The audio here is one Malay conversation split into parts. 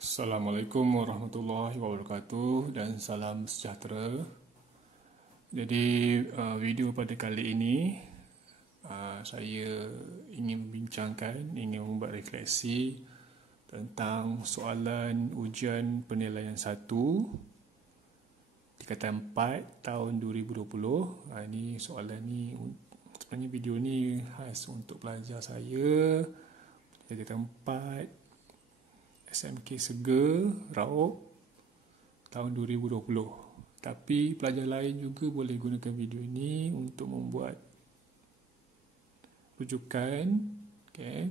Assalamualaikum warahmatullahi wabarakatuh dan salam sejahtera. Jadi video pada kali ini saya ingin membuat refleksi tentang soalan ujian penilaian 1 tingkatan 4 tahun 2020. Ini soalan ni sebenarnya video ni khas untuk pelajar saya tingkatan 4 SMK Sega Raub tahun 2020. Tapi pelajar lain juga boleh gunakan video ini untuk membuat rujukan, okay?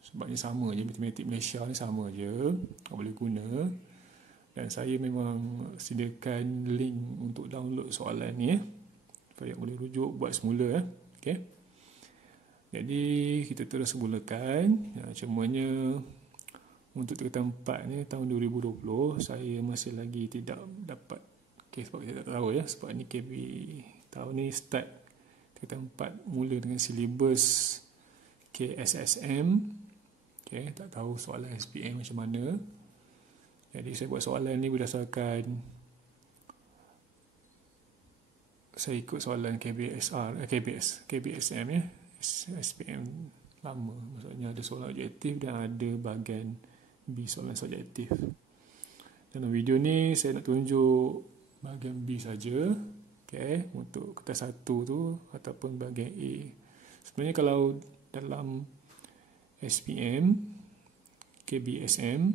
Sebabnya sama je, matematik Malaysia ni sama je, boleh guna. Dan saya memang sediakan link untuk download soalan ni supaya boleh rujuk buat semula. Okay? Jadi kita terus mulakan. Cumanya untuk tingkatan 4 ni tahun 2020 saya masih lagi tidak dapat, sebab saya tak tahu sebab ni KB tahun ni start tingkatan 4 mula dengan silibus KSSM. Tak tahu soalan SPM macam mana. Jadi saya buat soalan ni berdasarkan saya ikut soalan KBSM SPM lama. Maksudnya ada soalan objektif dan ada bahagian B soalan subjektif. Dalam video ni saya nak tunjuk bahagian B saja, untuk kertas 1 tu ataupun bahagian A. Sebenarnya kalau dalam SPM KBSM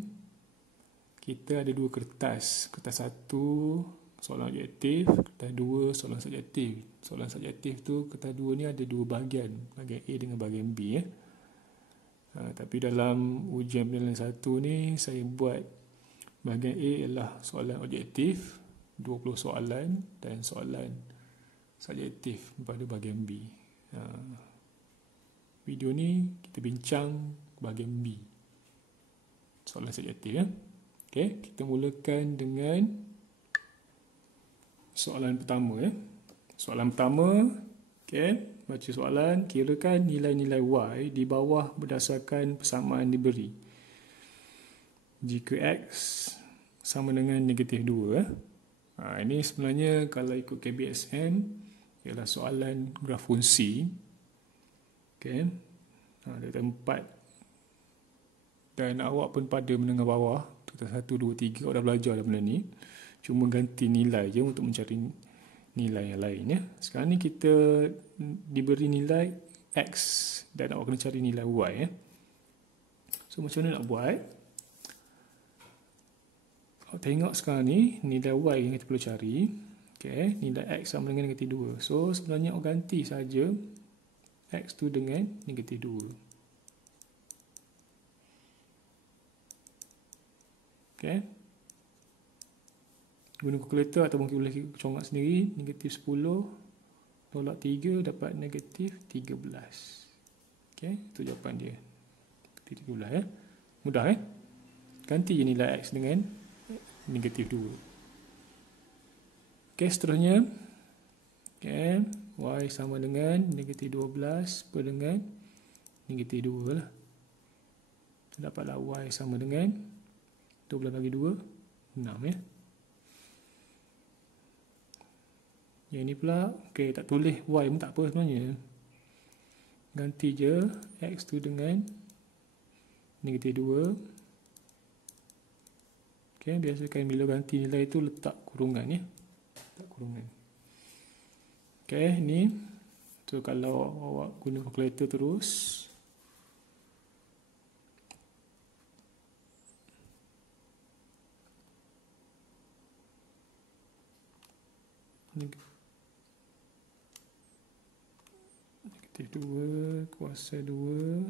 kita ada dua kertas. Kertas 1 soalan objektif, kertas 2 soalan subjektif. Soalan subjektif tu kertas 2 ni ada dua bahagian, bahagian A dengan bahagian B. Tapi dalam ujian penilaian 1 ni saya buat bahagian A ialah soalan objektif 20 soalan dan soalan subjektif pada bahagian B. Video ni kita bincang bahagian B, soalan subjektif. Kita mulakan dengan soalan pertama. Soalan pertama, baca soalan, kirakan nilai-nilai Y di bawah berdasarkan persamaan diberi. Jika X sama dengan negatif 2. Ini sebenarnya kalau ikut KBSM ialah soalan graf fungsi. Ada 4 dan awak pun pada menengah bawah, kita 1, 2, 3 awak dah belajar dah benda ni. Cuma ganti nilai je untuk mencari nilai yang lain. Sekarang ni kita diberi nilai X dan awak kena cari nilai Y. So macam mana nak buat? Awak tengok sekarang ni nilai Y yang kita perlu cari. Nilai X sama dengan negatif 2. So sebenarnya awak ganti saja X tu dengan negatif 2. Guna kalkulator ataupun kita boleh congak sendiri. Negatif 10 tolak 3 dapat negatif 13. Itu jawapan dia. Negatif 13. Mudah ganti je nilai X dengan negatif 2. Seterusnya Y sama dengan negatif 12 per dengan negatif 2 lah. Dapatlah Y sama dengan 12 bagi 2 6. Yang ni pula, tak tulis Y pun tak apa sebenarnya. Ganti je X tu dengan negatif 2. Biasakan bila ganti nilai tu letak kurungan. Letak kurungan. Ni. So kalau awak guna kalkulator terus, negatif 2 kuasa 2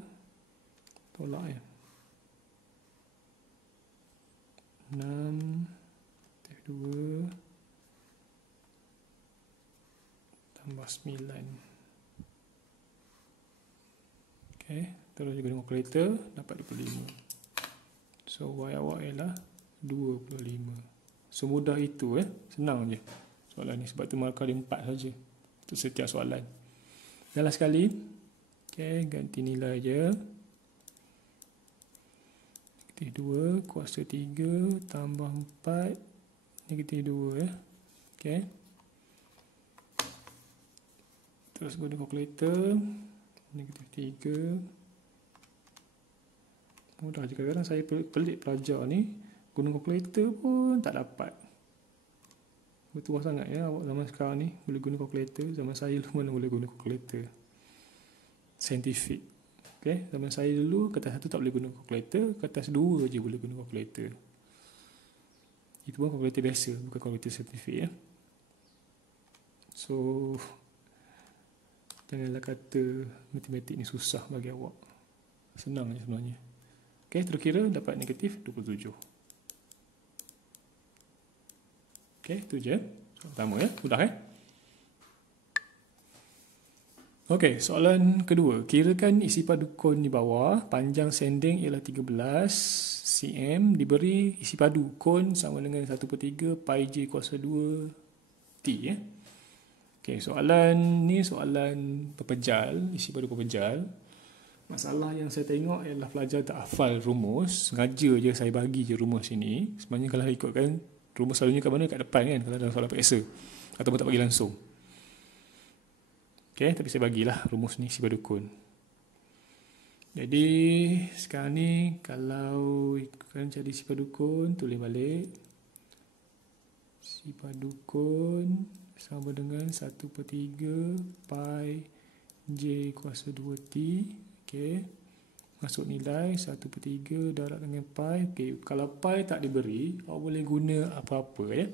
tolak 6 negatif 2 tambah 9. Terus juga dengan kalkulator dapat 25. So Y awak ialah 25. Semudah itu. Senang je soalan ni, sebab tu markah dia 4 saja untuk setiap soalan. Dan last sekali, ganti nilai je. negatif 2 kuasa 3 tambah 4 negatif 2 ya. Okay. Terus guna kalkulator. Negatif 3. Mudah je, kadang-kadang saya pelik pelajar ni guna kalkulator pun tak dapat. Bertuah sangat ya awak zaman sekarang ni boleh guna kalkulator. Zaman saya dulu mana boleh guna kalkulator saintifik. Okay. Zaman saya dulu kertas 1 tak boleh guna kalkulator, kertas 2 je boleh guna kalkulator. Itu pun kalkulator biasa, bukan kalkulator saintifik ya. So janganlah kata matematik ni susah bagi awak. Senang je sebenarnya. Okay, terus kira dapat negatif 27. Okay, itu je. Soalan pertama ya, mudah Okey, soalan kedua. Kirakan isi padu kon di bawah, panjang sending ialah 13 cm, diberi isi padu kon sama dengan 1/3 pi j kuasa 2 t ya. Okey, soalan ni soalan pepejal, isi padu pepejal. Masalah yang saya tengok ialah pelajar tak hafal rumus. Sengaja je saya bagi je rumus ini. Sebenarnya kalau ikutkan rumus selalunya kat mana? Kat depan kan, kalau dalam soalan periksa. Ataupun tak bagi langsung. Okay, tapi saya bagilah rumus ni isi padu kon. Jadi sekarang ni kalau ikutkan jadi isi padu kon, tulis balik. Isi padu kon sama dengan 1/3 pi j kuasa 2t. Okay. Masuk nilai 1/3 darab dengan pi. Okay. Kalau pi tak diberi, awak boleh guna apa-apa ya.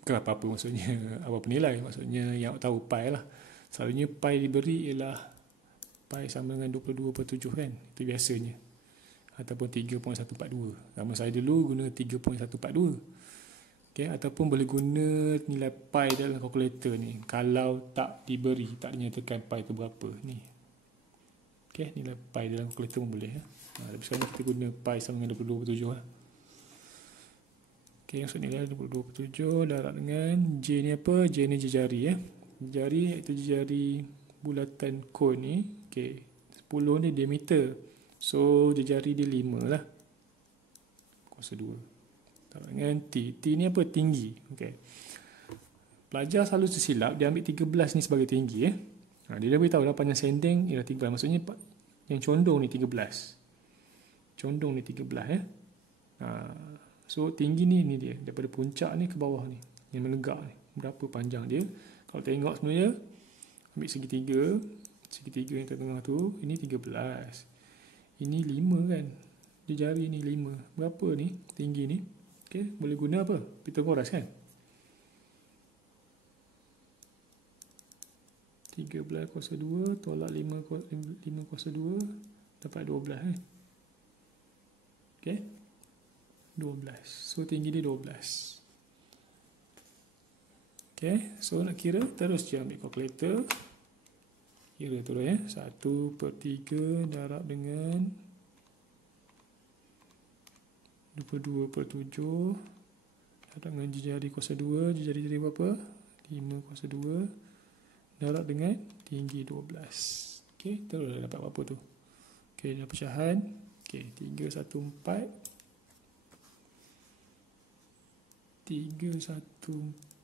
Bukan apa-apa maksudnya apa nilai, maksudnya yang awak tahu pi lah. Selalunya pi diberi ialah pi sama dengan 22/7 kan. Itu biasanya. Ataupun 3.142. Nama saya dulu guna 3.142. Okay, ataupun boleh guna nilai pi dalam kalkulator ni. Kalau tak diberi, tak dinyatakan pi itu berapa ni. Okay, nilai pi dalam kalkulator pun boleh. Tapi sekarang kita guna pi sama dengan 22/7 lah. Okay, maksud nilai 22/7 darab dengan J ni apa? J ni jejari ya. Jari iaitu jejari bulatan kon ni. Okay. 10 ni diameter. So jejari dia 5 lah. Kuasa 2. Dengan T. T ni apa? Tinggi. Okay. Pelajar selalu tersilap. Dia ambil 13 ni sebagai tinggi. Dia dah beritahu dah panjang sending ialah 13. Maksudnya yang condong ni 13. Condong ni 13 ya. So tinggi ni dia. Daripada puncak ni ke bawah ni. Yang menegak ni. Berapa panjang dia. Kalau tengok sebenarnya, ambil segitiga yang tengah tu, ini 13. Ini 5 kan. Dia jari ni 5. Berapa ni tinggi ni? Okay, boleh guna apa? Pythagoras kan? 13 kuasa 2 tolak 5 kuasa 2 dapat 12 Okay. 12. So tinggi dia 12. Okay, so nak kira terus je ambil kalkulator. Kira terus ya. 1/3 darab dengan 22/7 darab dengan jejari kuasa 2. Jejari jadi berapa? 5 kuasa 2 darab dengan tinggi 12. Okay, terus dapat apa tu? Okay, dah pecahan. Okay, 314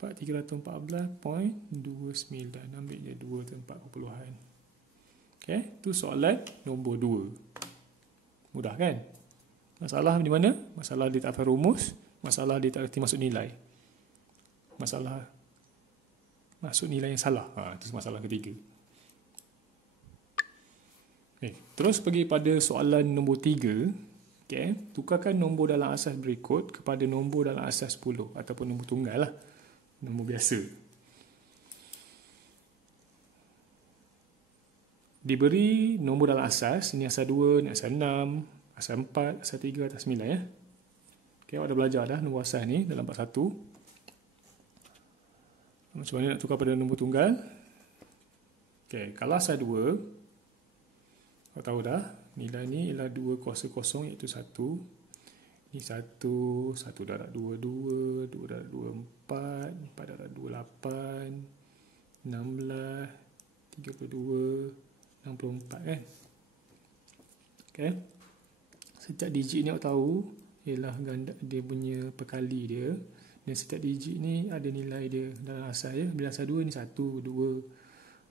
314.29. Ambil je 2 tempat perpuluhan. Okay, tu soalan nombor 2. Mudah kan? Masalah di mana? Masalah dia tak hafal rumus. Masalah dia tak erti masuk nilai. Masalah masuk nilai yang salah. Itu masalah ketiga. Okay, terus pergi pada soalan nombor 3. Okay, tukarkan nombor dalam asas berikut kepada nombor dalam asas 10 ataupun nombor tunggal lah. Nombor biasa. Diberi nombor dalam asas, ini asas 2, ini asas 6, asas 4, asas 3, asas 9 ya. Okay, awak dah belajar dah nombor asas ni dalam bab 1. Macam mana nak tukar pada nombor tunggal? Okay, kalau asas 2, awak tahu dah, nilai ni ialah 2 kuasa kosong iaitu 1. Ini 1 darab 2, 2 darab 2, 4 darab 2, 8 16 32 64 kan. Okay. Setiap digit ni awak tahu ialah ganda dia punya perkali dia. Dan setiap digit ni ada nilai dia dalam asal ya. Bila asal 2 ni 1, 2,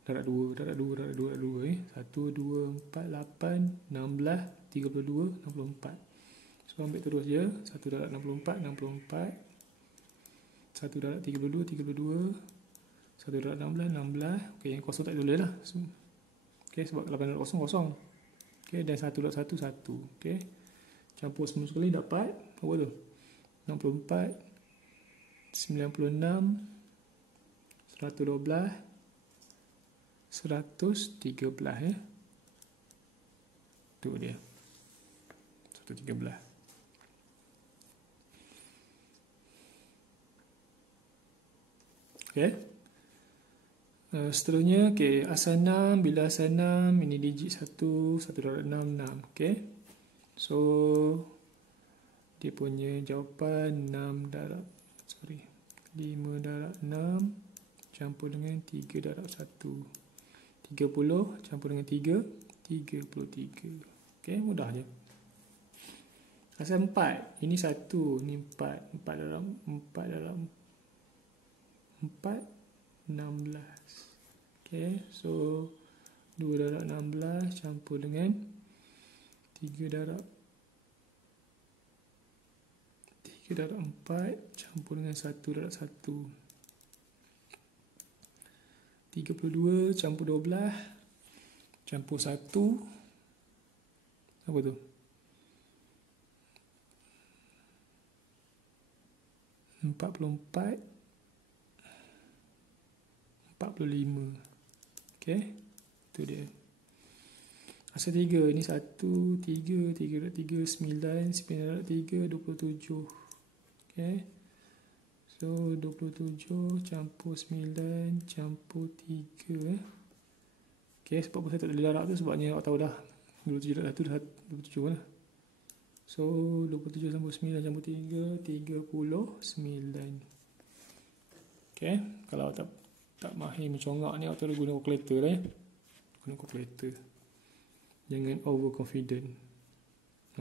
darab 2, darab 2, darab 2, darab 2 1, 2, 4, 8, 16, 32, 64. So ambil terus je. 1 darab 64, 64. 1 darab 32, 32. 1 darab 16, 16. Ok, yang kosong tak boleh lah. So, ok, sebab 8 darab kosong, kosong. Ok, dan 1 darab 1, 1. Ok, campur semua sekali dapat apa tu? 64, 96, 112, 113 ya. Tu dia. 113. Okay. Seterusnya, okay, asal 6, bila asal 6, ini digit 1, 1 darab 6, 6. Okay. So, dia punya jawapan 5 darab 6 campur dengan 3 darab 1. 30 campur dengan 3, 33. Okay, mudah je. Asal 4, ini 1, ini 4. 4 darab 4, 16. Okay, so 2 darab 16 campur dengan 3 darab 4 campur dengan 1 darab 1. 32 campur 12 campur 1. Apa tu? 44, 45. Okay, tu dia. Asal 3, ini 1, 3, 3 darab 3, 9, 9 darab 3, 27. Okay, so 27 campur 9 campur 3. Okay, sebab apa saya tak boleh darab tu, sebabnya awak tahu dah 27 darab 1 dah 27 lah. So 27 campur 9 campur 3, 39. Okay, kalau awak tak mahir mencongak ni, awak terus guna calculator lah ya. Guna calculator. Jangan overconfident.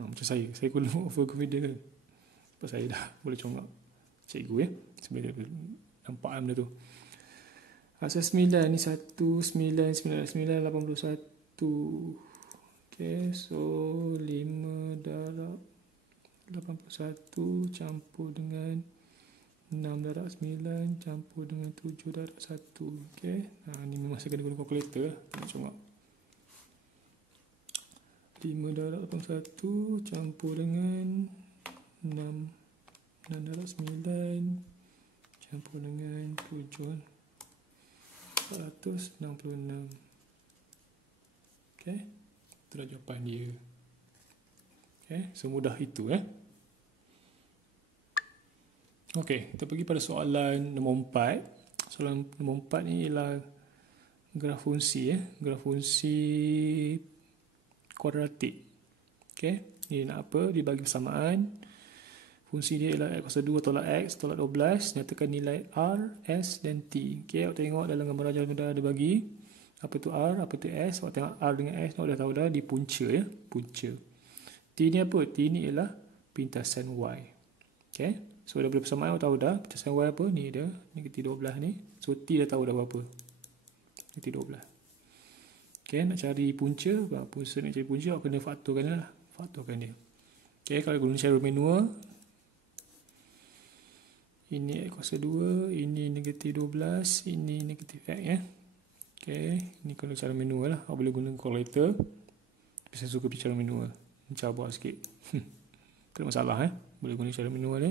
Macam saya guna overconfident kan. Sebab saya dah boleh congak cikgu ya. Sebenarnya nampak benda tu. Asal 9 ni 1, 9, 9, 9, 81. Okay, so 5 darab 81 campur dengan 6 darab 9 campur dengan 7 darab 1. Okay, ni memang saya kena guna kalkulator nak congak. 5 darab 81 campur dengan 6 darab 9 campur dengan 7, 466. Okay, itulah jawapan dia. Okay, semudah itu Okay, kita pergi pada soalan nombor 4. Soalan nombor 4 ni ialah graf fungsi graf fungsi kuadratik. Okay, ni nak apa? Dibagi persamaan. Fungsi dia ialah x kuasa 2 tolak x tolak 12. Nyatakan nilai r, s dan t. Okay, awak tengok dalam gambar ajar dah ada bagi apa tu r, apa tu s. Awak tengok r dengan s, awak dah tahu dah di punca punca. T ni apa? T ni ialah pintasan y. Okay, so daripada persamaan awak tahu dah pintasan y apa? Ni dia, negatif 12 ni. So t dah tahu dah berapa? Negatif 12. Okay, nak cari punca, nak cari punca, awak kena faktorkan lah. Faktorkan dia. Okay, kalau guna cara manual, ini x kuasa 2, ini negatif 12, ini negatif x Okay, ni kalau cara manual lah. Awak boleh guna calculator. Tapi saya suka cara manual. Cabar sikit. Tak ada masalah boleh guna cara manual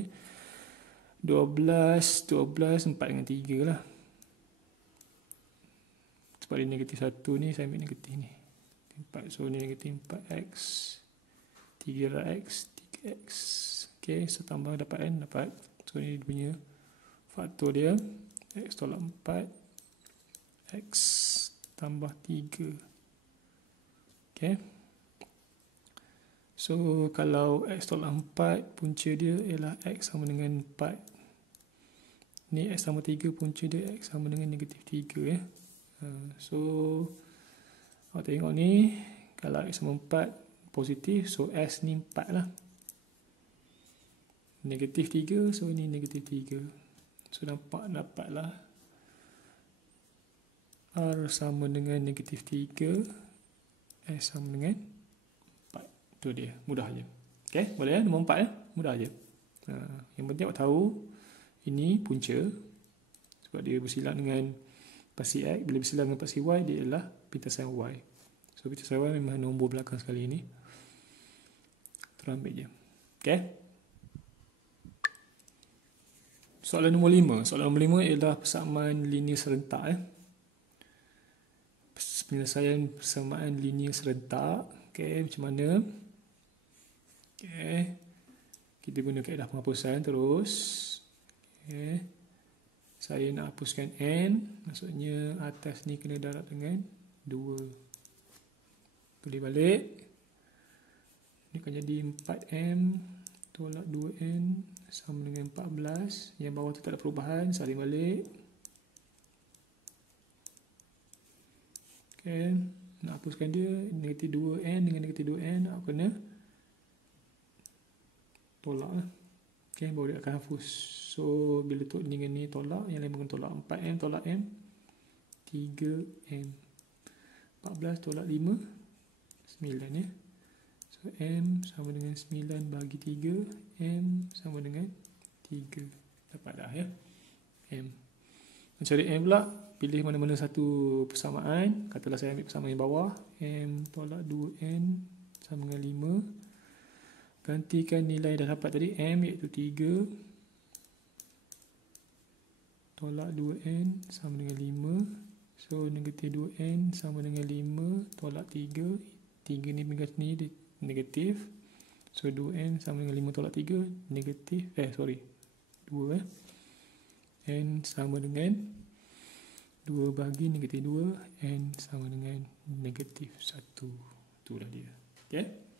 12, 4 dengan 3 lah. Sebab dia negatif 1 ni, saya ambil negatif ni 4, so ni negatif 4x 3 darab x 3x. ok, so tambah dapat dapat. So ni punya faktor dia, x tolak 4 x tambah 3. ok, so kalau x tolak 4 punca dia ialah x sama dengan 4. Ni x tambah 3 punca dia x sama dengan negatif 3 so awak tengok ni, kalau x sama 4 positif, so S ni 4 lah. Negatif 3, so ni negatif 3. So dapatlah R sama dengan negatif 3, S sama dengan 4. Tu dia, mudah je. Okay, boleh ya, nombor 4 ya, mudah je. Yang penting awak tahu ini punca, sebab dia bersilang dengan pasti X. Bila bersilang dengan pasti Y, dia adalah pintasan Y. So pintasan Y memang nombor belakang sekali ni. Terambil je. Okay. Soalan nombor 5. Soalan nombor 5 ialah persamaan linear serentak. Penyelesaian persamaan linear serentak. Okay, macam mana? Okay. Kita guna kaedah penghapusan terus. Okay. Saya nak hapuskan N. Maksudnya atas ni kena darab dengan 2. Tulis balik. Ini akan jadi 4M tolak 2N sama dengan 14. Yang bawah tu tak ada perubahan. Salin balik. Okay. Nak hapuskan dia. Negatif 2N dengan negatif 2N. Nak kena tolak lah. Okay, baru dia akan hapus. So, bila tu ni dengan ni tolak, yang lain pun tolak. 4M tolak M, 3M. 14 tolak 5, 9 ya. So, M sama dengan 9 bagi 3, M sama dengan 3. Dapat dah ya. M. Mencari M pula, pilih mana-mana satu persamaan. Katalah saya ambil persamaan yang bawah. M tolak 2N sama dengan 5. Gantikan nilai dah dapat tadi M iaitu 3 tolak 2N sama dengan 5. So negatif 2N sama dengan 5 tolak 3. 3 ni tinggal sini negatif. So 2N sama dengan 5 tolak 3 negatif. 2 N sama dengan 2 bagi negatif 2. N sama dengan negatif 1. Itulah dia. Okay.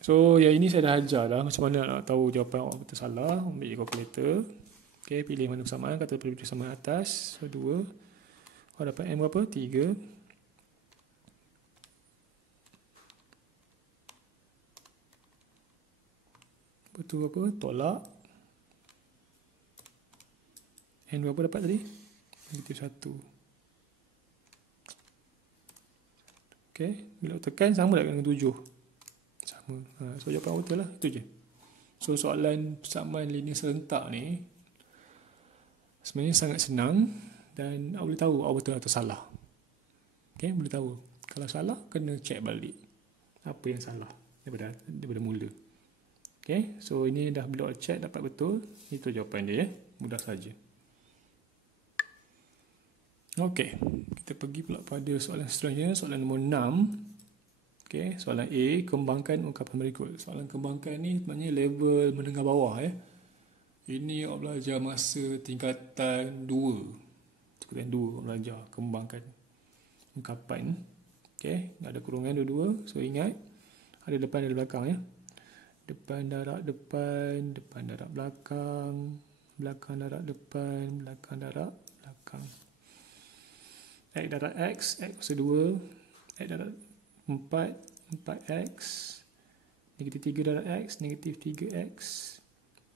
So, yang ini saya dah ajar dah macam mana nak tahu jawapan awak betul salah. Ambil kalkulator. Okay, pilih mana persamaan. Kata pilih persamaan atas. So, 2. Awak dapat M berapa? 3. Betul apa? Tolak. N berapa dapat tadi? Negatif 1. Okay, bila tekan sama tak dengan 7? Sama. So jawapan betul lah. Itu je. So soalan persamaan linear serentak ni sebenarnya sangat senang dan awak boleh tahu awak betul atau salah. Okay, boleh tahu. Kalau salah, kena check balik apa yang salah daripada mula. Okay, so ini dah bila awak check dapat betul. Itu jawapan dia ya. Mudah saja. Okay, kita pergi pula pada soalan seterusnya. Soalan nombor 6. Okay, soalan A, kembangkan ungkapan berikut. Soalan kembangkan ni sebenarnya level menengah bawah ya. Ini awak belajar masa tingkatan 2. Tingkatan 2 awak belajar kembangkan ungkapan. Okay, ada kurungan dua-dua. So ingat, ada depan ada belakang ya. Depan darab depan, depan darab belakang, belakang darab depan, belakang darab belakang. X darab X, X kuasa 2. X darab 4, 4x, negatif 3 darab x, negatif 3x,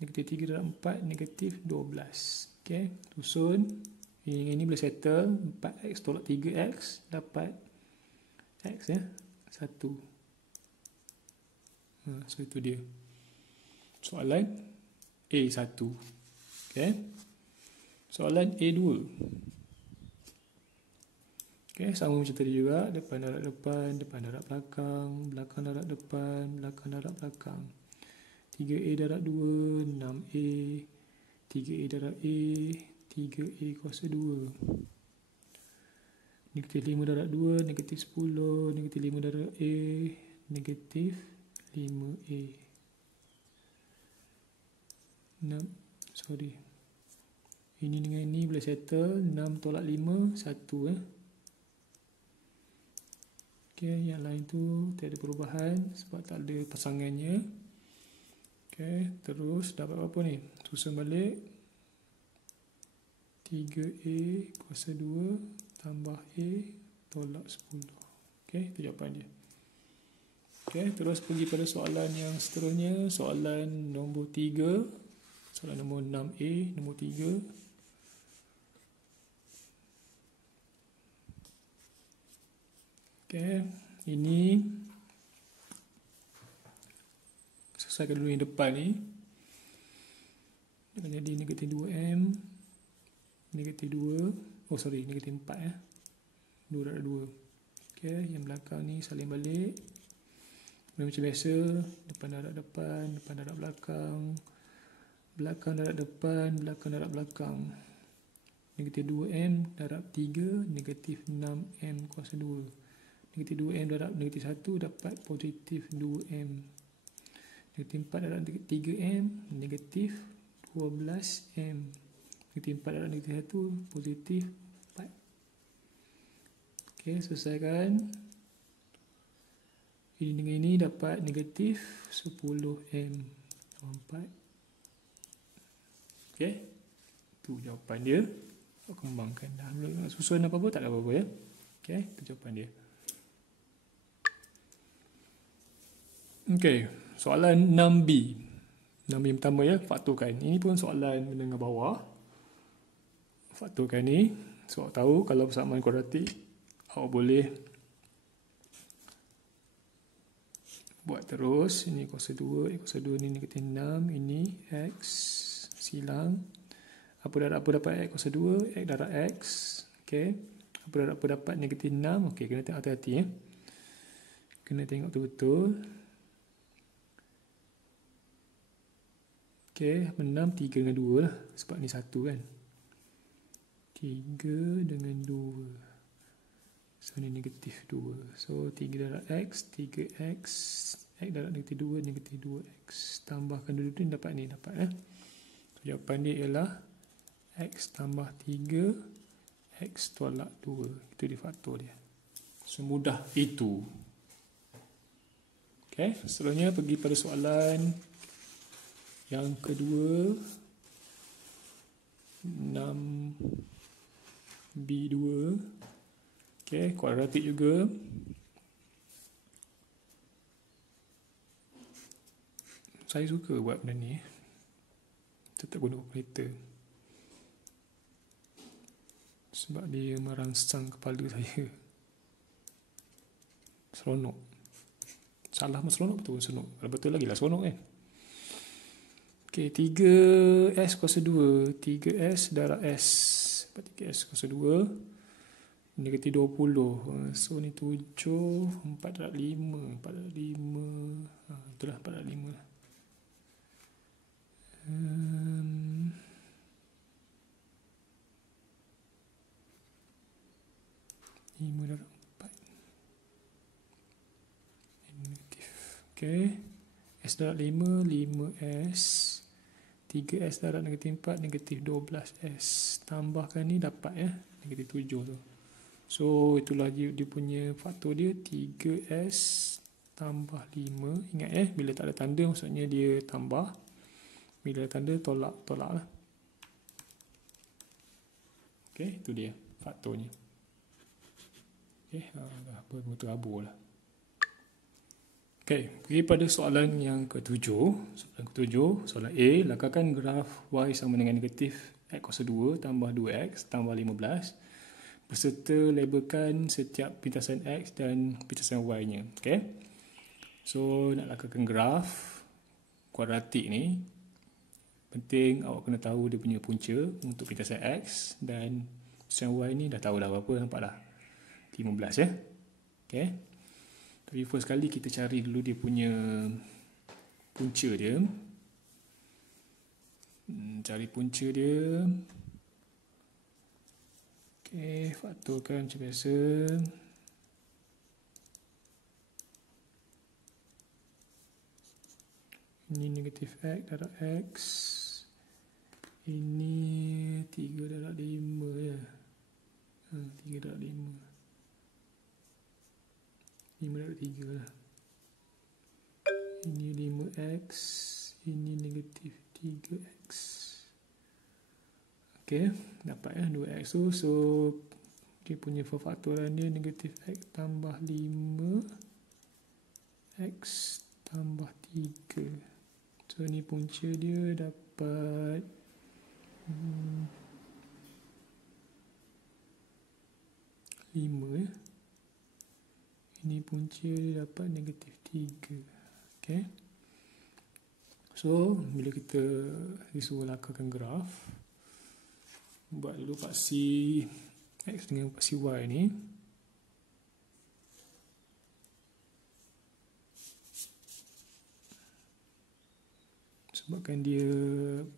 negatif 3 darab 4, negatif 12. Okay, susun. Ini boleh settle. 4x tolak 3x, dapat x ya, 1. So itu dia. Soalan A1. Okay. Soalan A2. Okay, sama macam tadi juga. Depan darab depan, depan darab belakang, belakang darab depan, belakang darab belakang. 3A darab 2, 6A. 3A darab A, 3A kuasa 2. Negatif 5 darab 2, negatif 10. Negatif 5 darab A, negatif 5A. 6, sorry. Ini dengan ini boleh settle. 6 tolak 5, 1 Okay, yang lain tu tiada perubahan sebab tak ada pasangannya. Okay, terus dapat apa ni? Susun balik. 3A kuasa 2 tambah A tolak 10. Okay, itu jawapan dia. Okay, terus pergi pada soalan yang seterusnya. Soalan nombor 3. Soalan nombor 6A, nombor 3. Okay, ini selesaikan dulu yang depan ni. Akan jadi negatif 2M, negatif 2, oh sorry, negatif 4 ya. 2/2. Okay, yang belakang ni salin balik. Macam biasa, depan darab depan, depan darab belakang, belakang darab depan, belakang darab belakang. Negatif 2M darab 3, negatif 6M kuasa 2. Negatif 2M darab negatif 1 dapat positif 2M. Negatif 4 darab 3M, negatif 12M. Negatif 4 darab negatif 1, positif 4. Okey, selesaikan. Ini dengan ini dapat negatif 10M. 4. Okey, itu jawapan dia. Kembangkan dah. Susun apa-apa tak ada apa-apa ya. Okey, itu jawapan dia. Okey, soalan 6B. 6B yang pertama ya, faktorkan. Ini pun soalan menengah bawah. Faktorkan ni, so awak tahu kalau persamaan kuadratik, awak boleh buat terus. Ini kuasa 2, kuasa 2 ni negatif 6, ini X, silang. Apa darab apa dapat X kuasa 2, X darab X. Okey, apa darab apa dapat negatif 6. Okey, kena tengok hati-hati ya. Kena tengok betul-betul. Okey, 6, 3 dengan 2 lah. Sebab ni 1 kan. 3 dengan 2. So, ni negatif 2. So, 3 darab X, 3X. X darab negatif 2, negatif 2X. Tambahkan dulu ni dapat ni. Dapat So, jawapan dia ialah X tambah 3, X tolak 2. Itu dia faktor dia. Semudah itu. Okey, seterusnya pergi pada soalan yang kedua, 6B2. Okey, kuadratik juga. Saya suka buat benda ni. Tetap guna kalkulator. Sebab dia merangsang kepala saya. Seronok. Salah pun seronok, betul pun seronok. Kalau betul lagi lah seronok kan. Okey, 3S kuasa 2. 3S darab S. 3S kuasa 2. Negatif 20. So, ni 7. 4 darab 5. 4 darab 5. Itulah 4 darab 5. 5 darab 4. Negatif. Okey. S darab 5, 5S. 3S darab negatif 4, negatif 12S. Tambahkan ni dapat ya, negatif 7 tu. So, itulah dia punya faktor dia, 3S tambah 5. Ingat bila tak ada tanda maksudnya dia tambah. Bila ada tanda, tolak lah. Okey, itu dia faktornya. Okey, berabur lah. Okey, pergi pada soalan yang ke-7. Soalan ke-7, soalan A, lakarkan graf Y sama dengan negatif X kuasa 2 tambah 2X tambah 15 beserta labelkan setiap pintasan X dan pintasan Y-nya. Okey, so nak lakarkan graf kuadratik ni, penting awak kena tahu dia punya punca untuk pintasan X dan pintasan Y ni dah tahu dah berapa, nampak dah 15 ya. Okey, tapi first kali kita cari dulu dia punya punca dia. Cari punca dia. Okey, faktorkan macam biasa. Ini negatif X darab X. Ini 3 darab 5 ya. 3 darab 5. 5 darab 3 lah. Ini 5X. Ini negatif 3X. Okey, dapat ya 2X tu. So, dia punya faktoran dia negatif X tambah 5 X tambah 3. So ni punca dia dapat 5 ya. Ini punca dia dapat negatif 3. Okay. So bila kita disuruh lakarkan graf, buat dulu paksi X dengan paksi Y ni. Sebabkan dia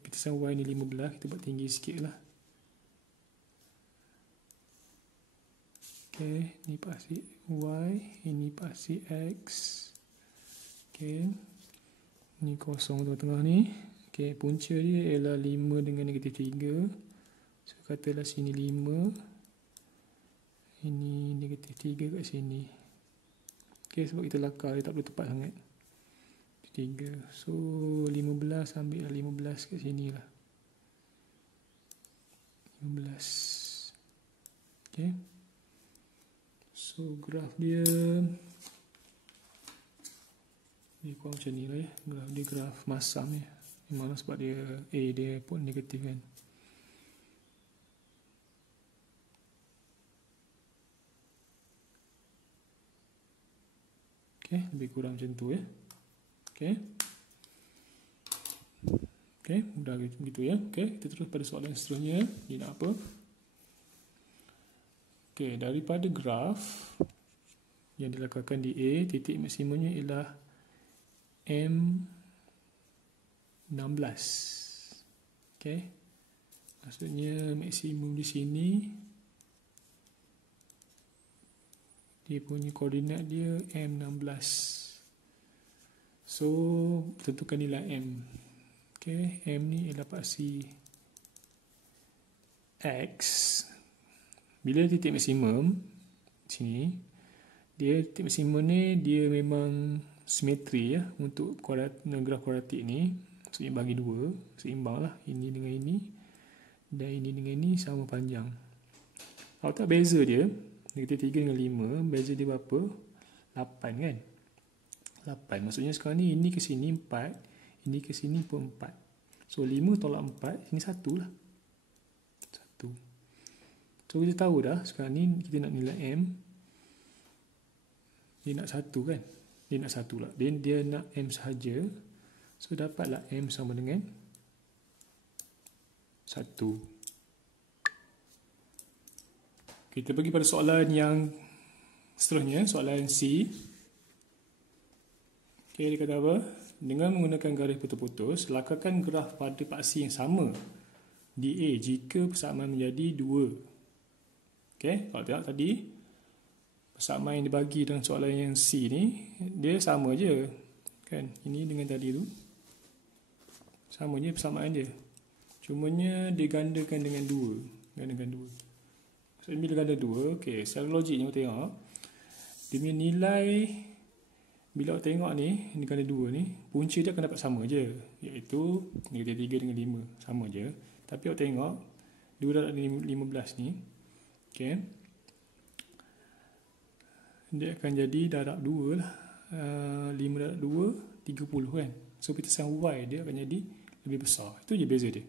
bitasan Y ni 15, kita buat tinggi sikit lah. Okay, ni paksi Y, ini paksi X. Okay, ni kosong tengah-tengah ni. Okay, punca dia ialah 5 dengan negatif 3. So, katalah sini 5. Ini negatif 3 kat sini. Okay, sebab kita lakar, dia tak boleh tepat sangat. 3. So, 15, ambil 15 kat sini lah. 15. Okay. So, graf dia kurang macam ni lah ya. Graf dia graf masam ya. Memanglah sebab dia A dia pun negatif kan. Okay, lebih kurang macam tu ya. Okay. Okay, mudah begitu ya. Okay, kita terus pada soalan seterusnya. Dia nak apa? Okay, daripada graf yang dilakukan di A, titik maksimumnya ialah M16. Okay. Maksudnya maksimum di sini, dia punya koordinat dia M16. So, tentukan nilai M. Okay, M ni ialah paksi X. Bila titik maksimum sini, dia titik maksimum ni dia memang simetri ya untuk graf kuadratik ni. Maksudnya bagi dua, seimbang lah. Ini dengan ini dan ini dengan ini sama panjang. Kalau tak beza dia, negatif 3 dengan 5, beza dia berapa? 8 kan? 8. Maksudnya sekarang ni ini ke sini 4, ini ke sini pun 4. So 5 tolak 4, sini 1 lah. 1. So kita tahu dah sekarang ni kita nak nilai M. Dia nak 1 kan? Dia nak 1 lah. Dia nak M sahaja. So dapatlah M sama dengan 1. Kita pergi pada soalan yang seterusnya, soalan C. Okay, dia kata apa? Dengan menggunakan garis putus-putus, lakarkan graf pada paksi yang sama di A jika persamaan menjadi 2. Okay, kalau tengok tadi, persamaan yang dibagi dalam soalan yang C ni, dia sama je. Kan? Ini dengan tadi tu. Sama je persamaan dia. Cumanya dia gandakan dengan 2. Gandakan 2. So, bila ganda 2, okay, secara logiknya awak tengok, dia punya nilai, bila awak tengok ni, ini ganda 2 ni, punca dia akan dapat sama je. Iaitu, negatif 3 dengan 5. Sama je. Tapi awak tengok, 2 darab 15 ni, okay, dia akan jadi darab 2 lah. 5 darab 2, 30 kan. So, bitasan Y dia akan jadi lebih besar. Itu je beza dia.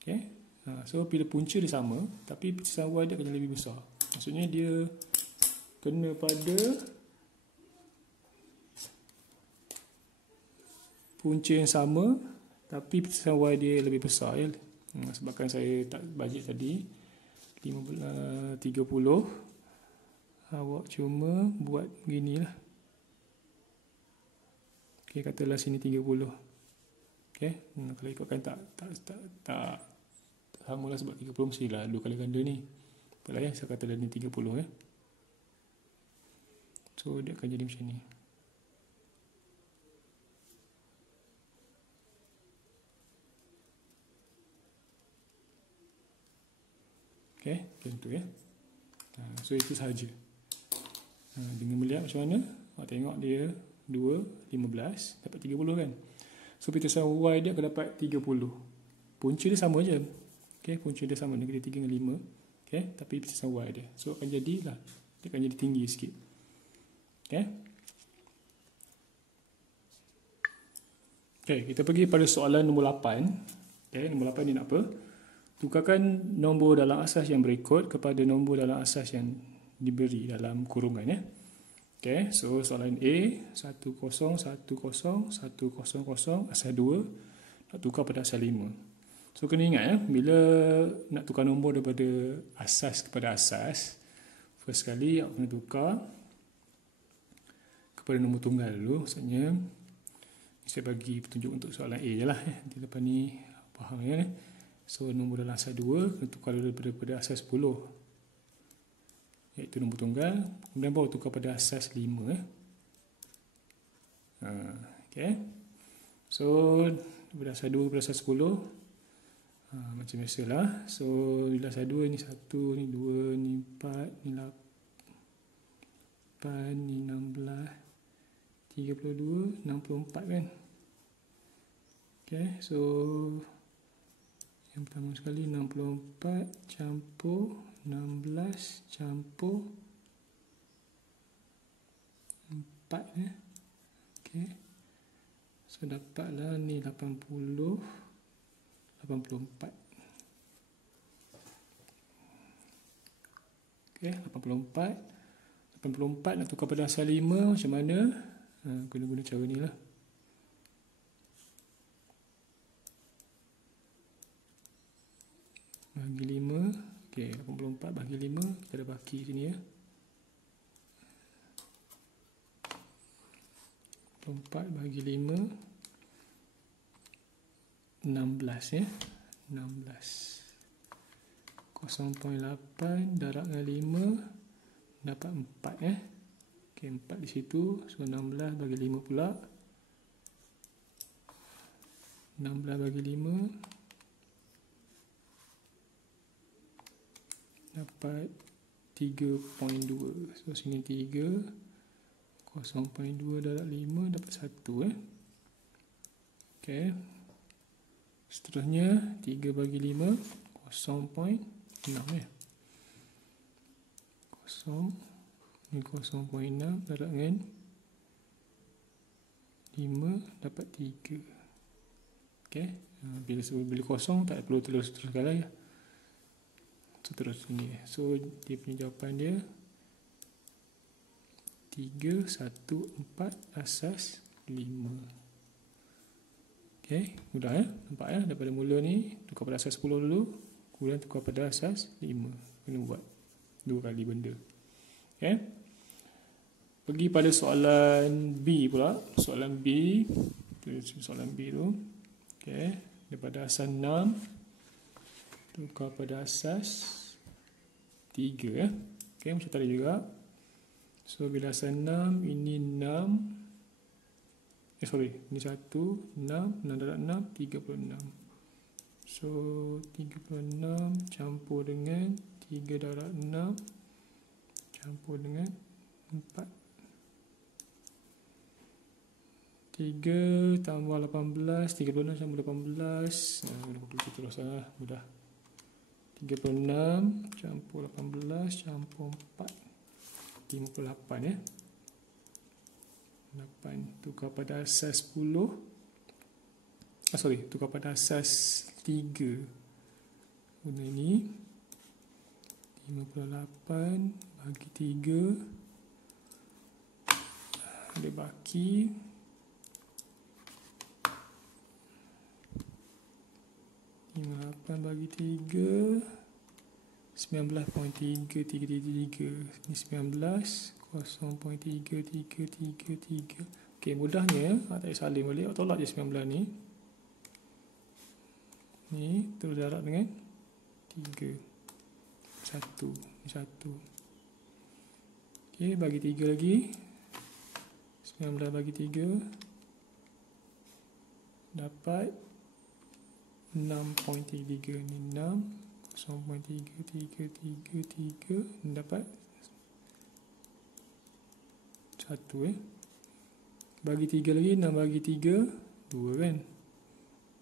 Okay. So, bila punca dia sama, tapi bitasan Y dia akan jadi lebih besar. Maksudnya dia kena pada punca yang sama, tapi bitasan Y dia lebih besar ya. Sebabkan saya tak bajet tadi 30, awak cuma buat begini lah. Okay, katalah sini 30. Okay, kalau ikutkan tak sama lah, sebab 30 mestilah 2 kali ganda ni. Apalah ya, saya katalah ni 30 ya. So dia akan jadi macam ni. Okay, macam tu ya. So itu sahaja. Dengan melihat macam mana, awak tengok dia 2, 15, dapat 30 kan. So bitasan Y dia akan dapat 30. Punca dia sama je. Okay, punca dia sama, negatif 3 dengan 5. Okay, tapi bitasan Y dia. So akan jadilah, dia akan jadi tinggi sikit. Okay. Okay, kita pergi pada soalan nombor 8. Okay, nombor 8 ni nak apa? Tukarkan nombor dalam asas yang berikut kepada nombor dalam asas yang diberi dalam kurungan ya. Okay, so soalan A 1010 100 asas 2 nak tukar pada asas 5. So kena ingat ya, bila nak tukar nombor daripada asas kepada asas, first kali awak kena tukar kepada nombor tunggal dulu. Maksudnya saya bagi petunjuk untuk soalan A je lah ya. Nanti lepas ni faham ya. So nombor dalam asas 2 kena tukar daripada asas 10, iaitu nombor tunggal, kemudian baru tukar pada asas 5 ya. Okay. So daripada asas 2 kepada asas 10, macam biasalah. So bila asas 2 ni 1, ni 2, ni 4, ni 8, ni 16, 32, 64 kan. Okay, so yang pertama sekali 64 campur 16 campur 4 ya. Okay, so dapatlah ni 84. Okay, 84 nak tukar pada asas 5 macam mana? Guna cara ni lah. Bagi 5. Okay, 84 bagi 5. Kita ada baki sini ya. 84 bagi 5. 16 ya. 16. 0.8 darab dengan 5 dapat 4 ya. Okay, 4 di situ. So 16 bagi 5 pula. 16 bagi 5 dapat 3.2. So sini 3. 0.2 darab 5 dapat 1 eh. Okay. Seterusnya 3 bagi 5 0.6 ya. 0 ni 0.6 darab dengan 5 dapat 3. Okay. Bila kosong tak perlu teruskan lagi. So terus ni. So dia punya jawapan dia 3, 1, 4 asas 5. Okay, mudah ya. Nampak ya, daripada mula ni tukar pada asas 10 dulu, kemudian tukar pada asas 5. Kena buat 2 kali benda. Okay. Pergi pada soalan B pula. Soalan B. Soalan B tu. Okay, daripada asas 6 tukar pada asas 3 ya. Okay, macam tadi juga. So bila asas 6, ini 6. Ini 1, 6 darab 6, 36. So 36 campur dengan 3 darab 6 campur dengan 4. 3 tambah 18, 36 campur 18. Terus lah, mudah. 36 campur 18 campur 4, 58 ya. 8 tukar pada asas 10. Tukar pada asas 3. Guna ni 58 bagi 3 ada baki 58 bagi 3 19.3333. Ni 19 0.3333. Okey, mudahnya tak payah salin balik, awak tolak je 19 ni. Ni terus darab dengan 3. 1. Ni 1. Okey, bagi 3 lagi. 19 bagi 3 dapat 6.33. Ni 6 0.3333 dapat 1 Bagi 3 lagi, 6 bagi 3 2 kan.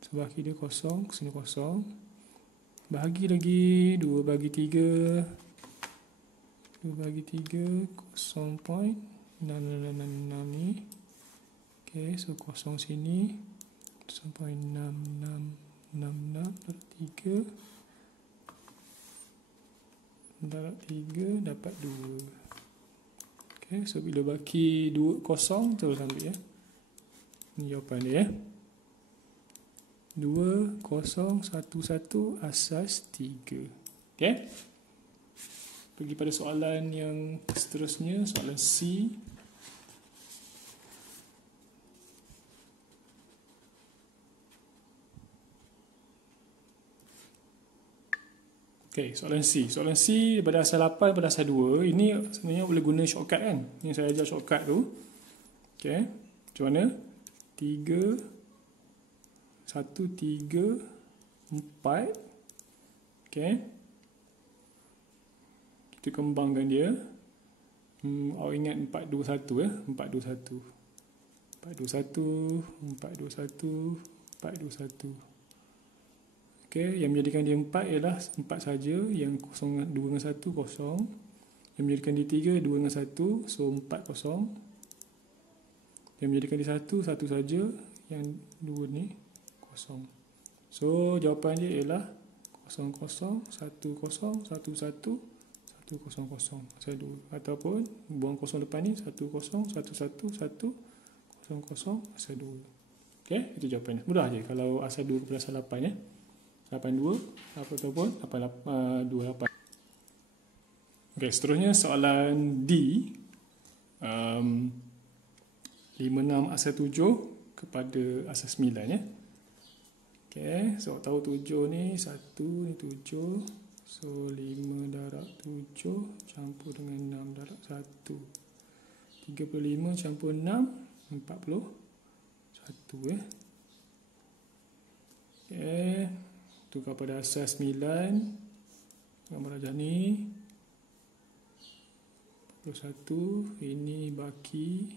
So bagi dia kosong, sini kosong. Bahagi lagi 2 bagi 3 0.666 ni. Okay, so kosong sini 0.6666 darab 3 dapat 2. Okay, so bila baki 2 kosong terus ambil ya. Ini jawapan dia ya. 2, 0, 1, 1 asas 3. Okay. Pergi pada soalan yang seterusnya, soalan C. Okay, soalan C. Soalan C daripada asal 8 pada asal 2. Ini sebenarnya boleh guna shortcut kan. Ini saya ajar shortcut tu. Okay. Macam mana? 3, 1, 3, 4. Okay. Kita kembangkan dia. Awak ingat 4, 2, 1 ya. 4, 2, 1. 4, 2, 1. 4, 2, 1. 4, 2, 1. Okay, yang menjadikan dia 4 ialah 4 saja, yang 2 dengan 1 kosong. Yang menjadikan dia 3 2 dengan 1, so 4 kosong. Yang menjadikan dia 1 saja, yang 2 ni kosong. So jawapan dia ialah 0 0 1 0 1 1 1 0 0 asal 2, ataupun buang kosong depan ni 1 0 1 1 1 0 0 asal 2. Okay, itu jawapannya. Mudah je kalau asal 2 kepada asal 8 ya. 82 ataupun 28. Okey, seterusnya soalan D. 56 asal 7 kepada asal 9 ya. Okey, so tahu 7 ni 1 ni 7. So 5 darab 7 campur dengan 6 darab 1. 35 campur 6 41 ya. Okey. Tukar pada asas 9. Gambar rajah ni 41. Ini bagi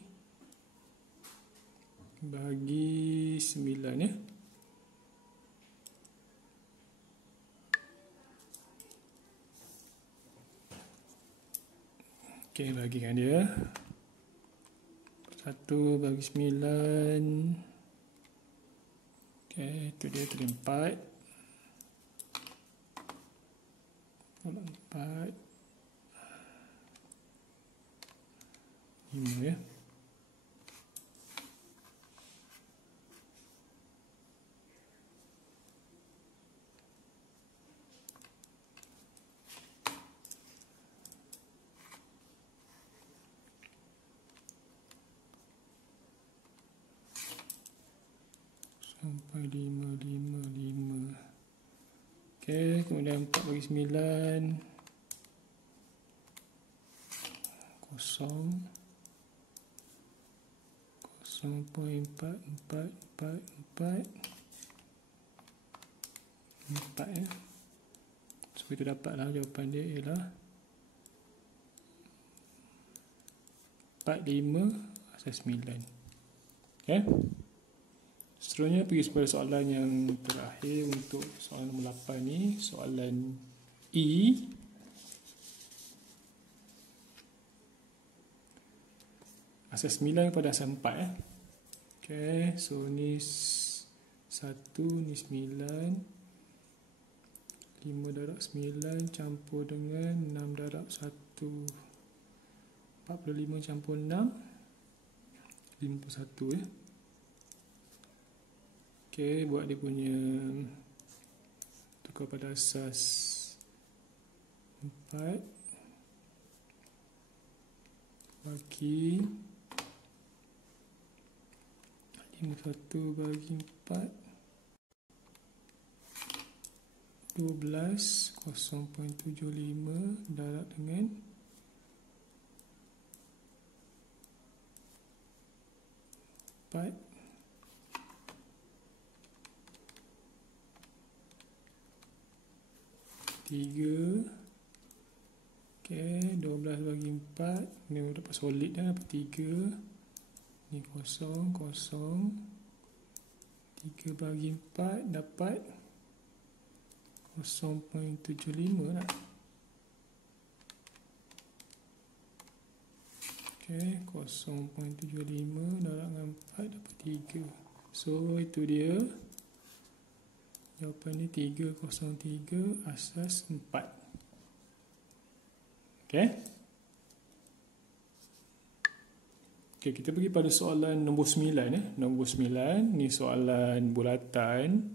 9 ya. Okey, bagikan dia 1 bagi 9. Okey, itu dia tadi 4. 4 5 ya. Sampai 5 5 5. Okey, kemudian 4 bagi 9 kosong 0.4444 4 ya. So kita dapatlah jawapan dia ialah 45 asal 9. Okey. Seterusnya pergi kepada soalan yang terakhir untuk soalan nombor 8 ni, soalan E. Asal 9 pada asal 4 ya. Okey, so ni 1 ni 9. 5 darab 9 campur dengan 6 darab 1. 45 campur 6 51 ya. Okey, buat dia punya tukar pada asas 4 bagi 51 bagi 4 12 0.75 darab dengan 4 3. Okey, 12 bagi 4 ni dapat solid dah, dapat 3. Ni kosong 0. 3 bagi 4 dapat 0.75 lah. Okey, 0.75 darab dengan 4 dapat 3. So itu dia Jawapan ni 303 asas 4. Okey. Okey, kita pergi pada soalan nombor 9. Nombor 9 ni soalan bulatan,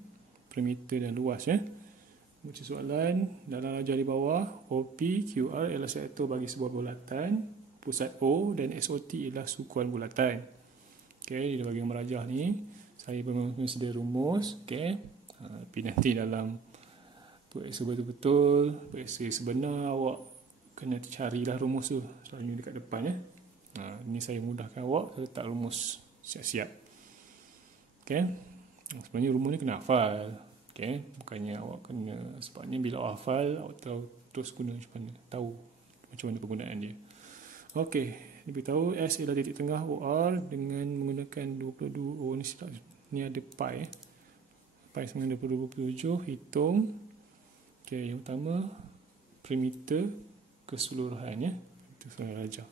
perimeter dan luas. Baca soalan dalam ajar di bawah. OP, QR ialah sektor bagi sebuah bulatan. Pusat O dan SOT ialah sukuan bulatan. Okey, di bahagian merajah ni saya bersedia rumus. Okey, tapi nanti dalam periksa betul-betul, periksa sebenar, awak kena carilah rumus tu. Soalnya dekat depan. Ini saya mudahkan awak, saya letak rumus siap-siap. Okey, sebenarnya rumus ni kena hafal. Okey, bukannya awak kena, sebabnya bila awak hafal, awak tahu terus guna macam mana, tahu macam mana penggunaan dia. Okey, diberitahu S ialah titik tengah OR dengan menggunakan 22. Ni silap, ni ada pi. Pi sama dengan 22/27. Hitung. Okey, yang pertama perimeter keseluruhan. Itu saya rajah.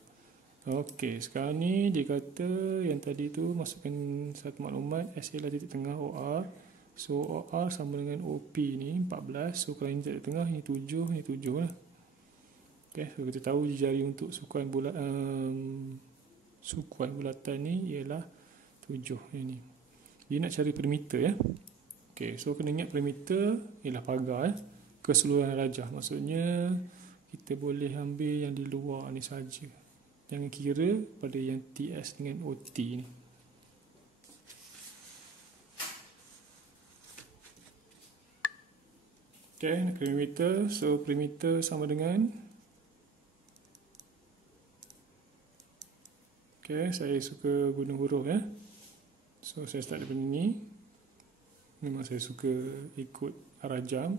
Okey, sekarang ni dia kata yang tadi tu masukkan satu maklumat. S ialah titik tengah OR. So OR sama dengan OP ni 14. So kalau ini titik tengah, ini 7, ini 7 lah. Okey, so kita tahu jari untuk sukuan bulatan ni ialah 7 ini. Dia nak cari perimeter. Okey, so kena ingat perimeter ialah pagar keseluruhan rajah. Maksudnya kita boleh ambil yang di luar ni saja. Jangan kira pada yang TS dengan OT ni. Okey, perimeter. So perimeter sama dengan, okey, saya suka guna huruf. So saya start daripada ni. Memang saya suka ikut arah jam.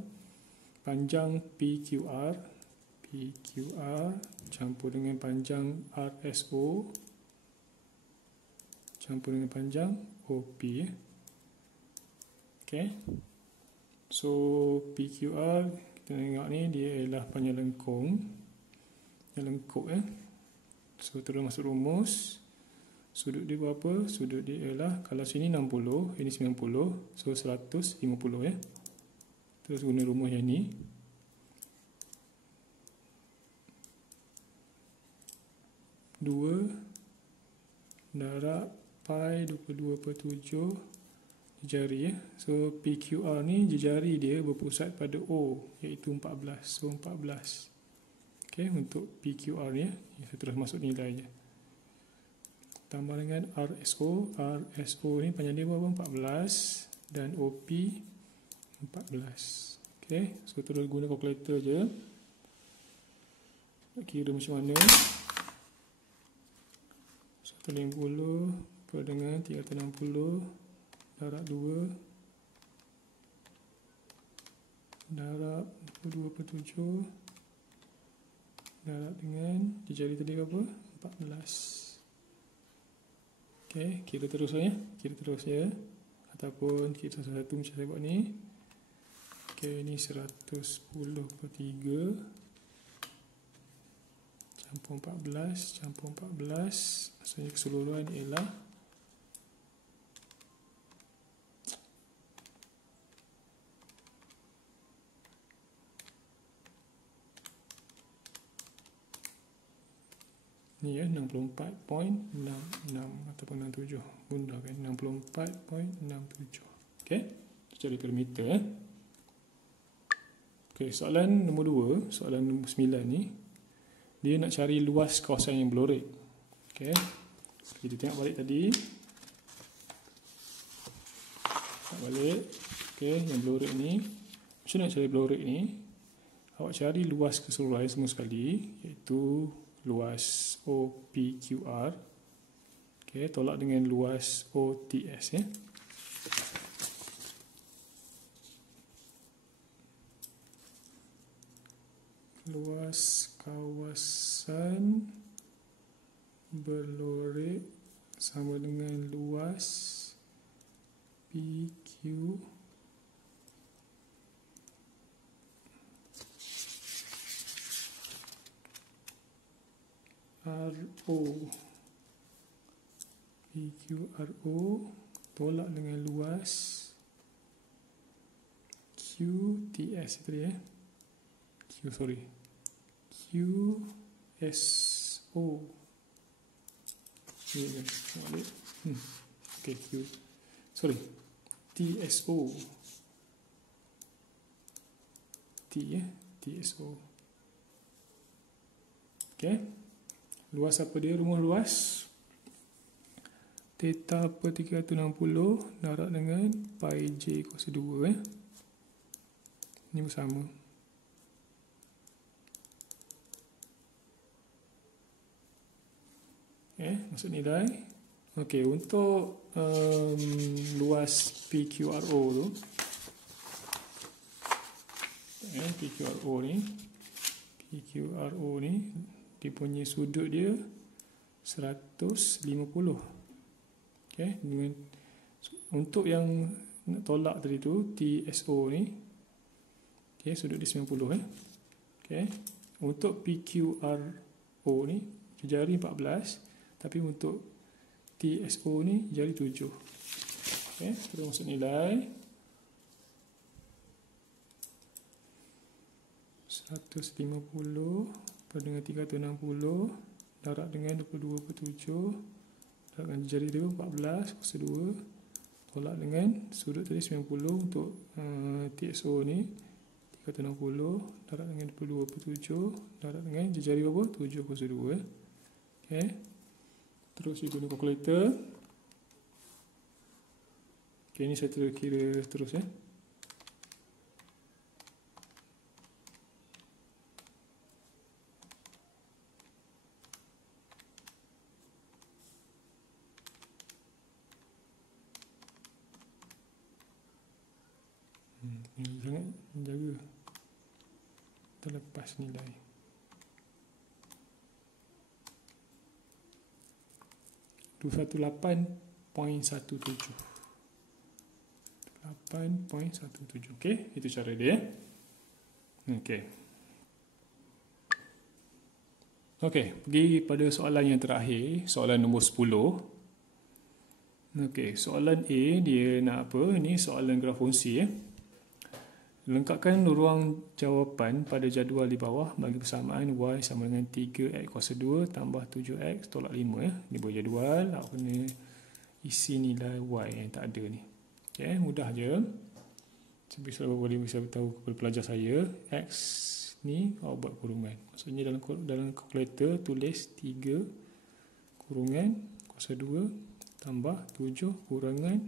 Panjang PQR campur dengan panjang RSO campur dengan panjang OP. Okey, so PQR kita tengok ni dia ialah panjang lengkung, yang lengkuk. So terus masuk rumus. Sudut dia berapa? Sudut dia ialah, kalau sini 60, ini 90, so 150. Terus guna rumus yang ni. Dua darab pi 22/7 jari. So PQR ni jari dia berpusat pada O, iaitu 14. So 14. Okey, untuk PQR ni saya terus masuk nilai je. Tambah dengan RSO. RSO ni panjang dia berapa? 14. Dan OP 14. Okey, so terus guna kalkulator je. Kira macam mana. 150 per dengan 360 darab 2 darab 22/7 darab dengan jari tadi berapa? 14. Okey, kira terus ya. Ataupun kira satu-satu macam saya buat ni. Okey, ni 110/3 campur 14. Maksudnya keseluruhan ialah ni 64.66 ataupun 67. Mudah kan? 64.67. Okey, cari perimeter. Okey, soalan nombor 2, soalan nombor 9 ni dia nak cari luas kawasan yang berlorek. Okey, kita tengok balik tadi. Tengok balik. Okey, yang berlorek ni, macam nak cari berlorek ni? Awak cari luas keseluruhan semua sekali, iaitu luas OPQR. Okey, tolak dengan luas OTS. Luas kawasan berlorek sama dengan luas PQ RO. PQRO tolak dengan luas QTS tadi QSO. Okay, TSO. TSO. Okay. Luas apa dia? Rumus luas theta per 360 darab dengan pi j kuasa 2. Ini bersama. Maksud nilai. Okey, untuk luas PQRO tu, PQRO ni dia punya sudut dia 150. Okey, dengan untuk yang nak tolak tadi tu TSO ni, okey, sudut dia 90. Okey, untuk PQRO ni jari 14, tapi untuk TSO ni jari 7. Okey, kita masuk nilai 150 per dengan 360 darab dengan 22/7 darab dengan jari dia 14 kuasa 2 tolak dengan sudut tadi 90 untuk TSO ni 360 darab dengan 22/7 darab dengan jari berapa? 7 kuasa 2. Okey. Terus saya guna kalkulator. Okey, ni saya kira terus jangan jaga terlepas nilai. Tu 18.17. 8.17. Okey, itu cara dia. Okey. Okey, pergi pada soalan yang terakhir, soalan nombor 10. Okey, soalan A dia nak apa? Ini soalan graf fungsi Lengkapkan ruang jawapan pada jadual di bawah bagi persamaan y sama dengan 3x kuasa 2 tambah 7x tolak 5 Ni buat jadual, awak kena isi nilai y yang tak ada ni. Okey, mudah je. Saya boleh beritahu kepada pelajar saya, x ni awak buat kurungan. Maksudnya dalam kalkulator tulis 3 kurungan kuasa 2 tambah 7 kurangan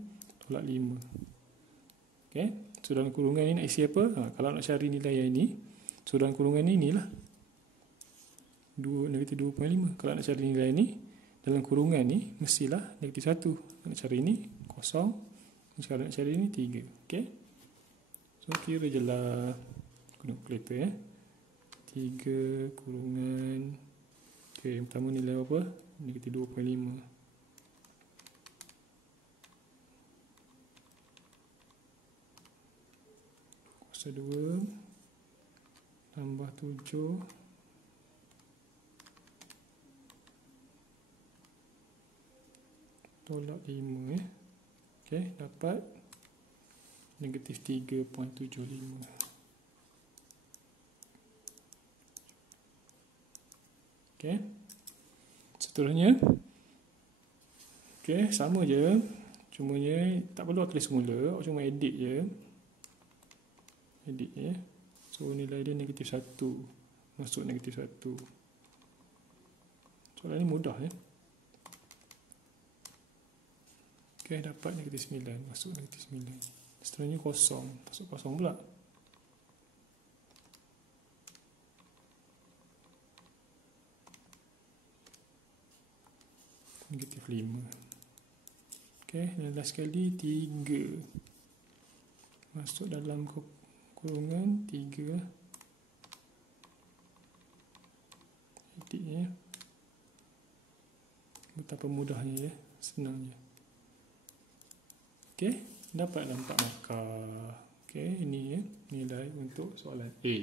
tolak 5. Okey. So dalam kurungan ni nak isi apa? Kalau nak cari nilai yang ini, so dalam kurungan ni inilah negatif 2.5. Kalau nak cari nilai ni, dalam kurungan ni mestilah negatif 1. Nak cari ini kosong. Sekarang nak cari ini 3. Okey. So kira je lah guna kalkulator 3 kurungan. Okey, yang pertama nilai apa? Negatif 2.5. Kuasa 2 tambah 7 tolak 5 Okey, dapat negatif 3.75. Okey. Seterusnya. Okey, sama je. Cumanya tak perlu tulis semula, awak cuma edit je. So nilai dia negatif 1. Masuk negatif 1. Soalan ni mudah Okey, dapat negatif 9. Masuk negatif 9. Seterusnya kosong. Masuk kosong pula. Negatif 5. Okey, dan last sekali 3. Masuk dalam kurungan 3. Edit betapa mudahnya senang je. Okey, dapatlah 4 markah. Okey, ini nilai untuk soalan A.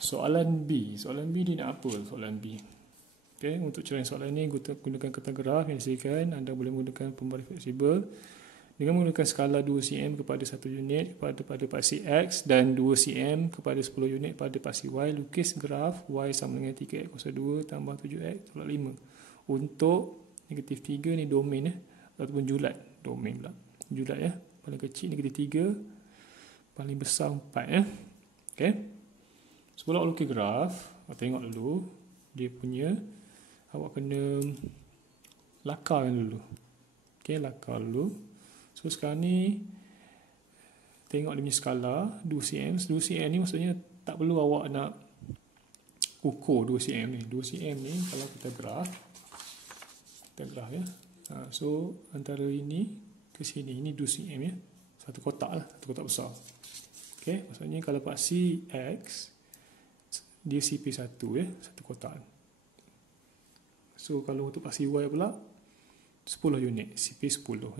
Soalan B dia nak apa soalan B? Okey, untuk cara soalan ini gunakan kertas graf yang disediakan. Anda boleh menggunakan pembaris fleksibel Dengan menggunakan skala 2 cm kepada 1 unit pada paksi X dan 2 cm kepada 10 unit pada paksi Y, lukis graf Y sama dengan 3x+2 tambah 7x tolak 5. Untuk negatif 3 ni domain ataupun julat. Domain pula. Julat Paling kecil negatif 3, paling besar 4 Okay. Sebelum awak lukis graf, awak tengok dulu dia punya, awak kena lakarkan dulu. Okay, lakar dulu. So sekarang ni tengok dia punya skala 2 cm. 2 cm ni maksudnya tak perlu awak nak ukur 2 cm ni. 2 cm ni kalau kita graf so antara ini ke sini, ini 2 cm satu kotak lah, satu kotak besar. Okay, maksudnya kalau paksi X dia CP1 satu kotak. So kalau untuk paksi Y pula 10 unit, CP10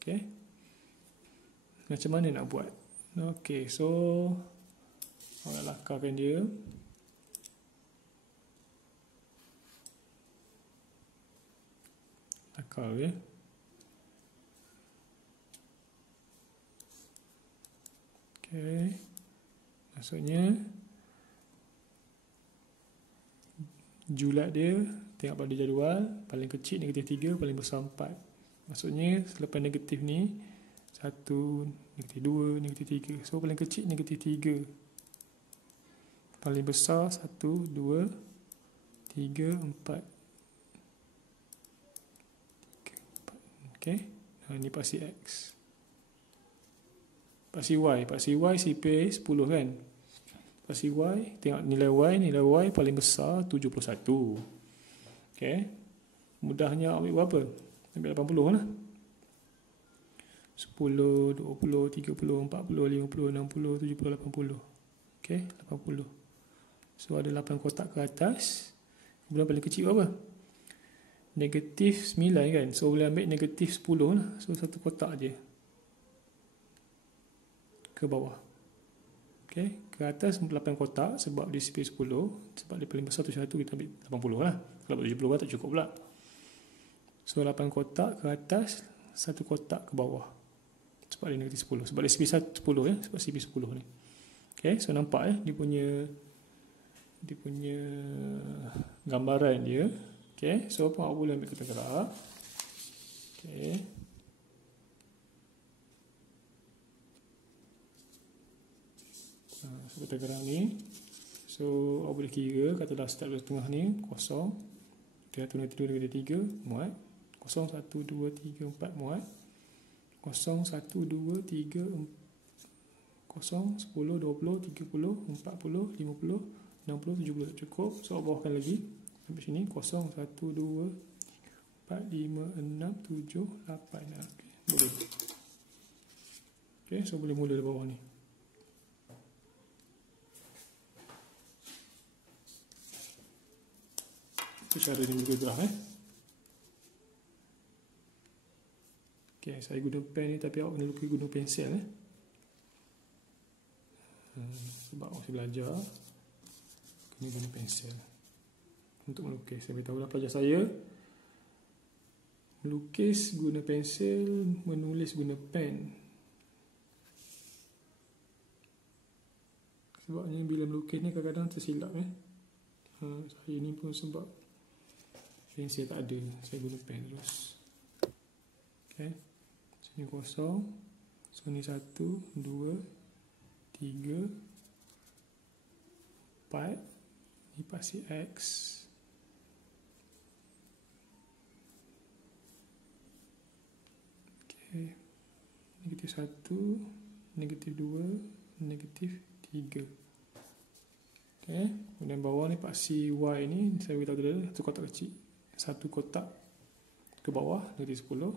Okay. Macam mana nak buat? Okay, so awak lakarkan dia. Lakar Okay. Maksudnya julat dia, tengok pada jadual, paling kecil negatif 3, paling besar 4. Maksudnya selepas negatif ni 1, negatif 2, negatif 3. So paling kecil negatif 3, paling besar 1, 2, 3, 4. Okay. Ini paksi X. Paksi Y CP 10 kan. Paksi Y, tengok nilai Y paling besar 71. Okay. Mudahnya ambil berapa? Ambil 80 lah. 10, 20, 30, 40, 50, 60, 70, 80. Okay, 80. So ada 8 kotak ke atas. Kemudian paling kecil apa? Negatif 9 kan. So boleh ambil negatif 10 lah. So satu kotak je ke bawah. Okay, ke atas 8 kotak sebab dia CP 10. Sebab dia paling besar 71, kita ambil 80 lah. Kalau 70 tak cukup pula. So 8 kotak ke atas, satu kotak ke bawah. Sebab dia negatif 10. Sebab dia CP 10 sebab CP 10 ni. Okay, so nampak dia punya gambaran dia. Okay, so awak boleh ambil kita gerak. Okay. So kita gerak ni. So awak boleh kira, katalah start dari tengah ni, kosong. Dia tu negatif 2, negatif 3, muat. 0, 1, 2, 3, 4 muat. 0, 1, 2, 3, 0, 10, 20, 30, 40, 50, 60, 70 tak cukup. So bawahkan lagi sampai sini. 0, 1, 2, 4, 5, 6, 7, 8. Okay, boleh. Okay, so boleh mula dari bawah ni. Itu cara dia melukis graf Okay, saya guna pen ni, tapi awak kena lukis guna pensel sebab awak belajar kena guna pensel untuk melukis. Saya beritahu lah pelajar saya, melukis guna pensel, menulis guna pen. Sebabnya bila melukis ni kadang-kadang tersilap saya ni pun sebab pensel tak ada, saya guna pen terus. Okay, sini kosong. So ni 1, 2, 3, 4. Ni paksi X. Okay, negatif 1, negatif 2, negatif 3. Okay, kemudian bawah ni paksi Y ni saya beritahu tadi, satu kotak kecil, satu kotak ke bawah, negatif 10,